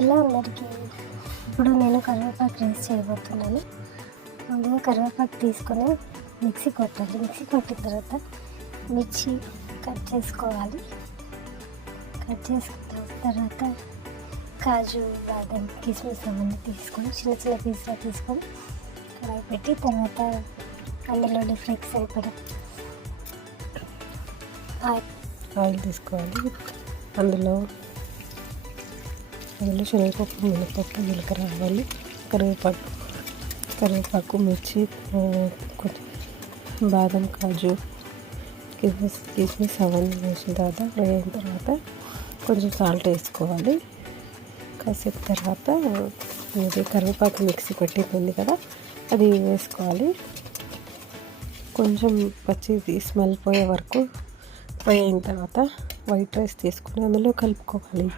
ఇలా అందరికీ ఇప్పుడు నేను కరివేపాకు రైస్ చేయబోతున్నాను. ముందుగా కరివేపాకు తీసుకొని మిక్సీ కొట్టాలి. మిక్సీ కొట్టిన తర్వాత మిర్చి కట్ చేసుకోవాలి. కట్ చేసుకున్న తర్వాత కాజు, బాదం, కిస్మిస్ అవన్నీ తీసుకొని చిన్న చిన్న పీసులు తీసుకొని కడాయి పెట్టి తర్వాత అందులో ఫ్లేక్స్ సరిపడా ఆయిల్ తీసుకోవాలి. అందులో శనగపప్పు, మినపప్పు, జీలకర్ర, ఆవాలు, కరివేపాకు, మిర్చి, బాదం, కాజు, కిస్మిస్ అవన్నీ వేసిన తర్వాత వేగిన తర్వాత కొంచెం సాల్ట్ వేసుకోవాలి. కాసేపు తర్వాత ఇది కరివేపాకు మిక్సీ పెట్టింది కదా అది వేసుకోవాలి. కొంచెం పచ్చి స్మెల్ పోయే వరకు అయిన తర్వాత వైట్ రైస్ తీసుకుని అందులో కలుపుకోవాలి.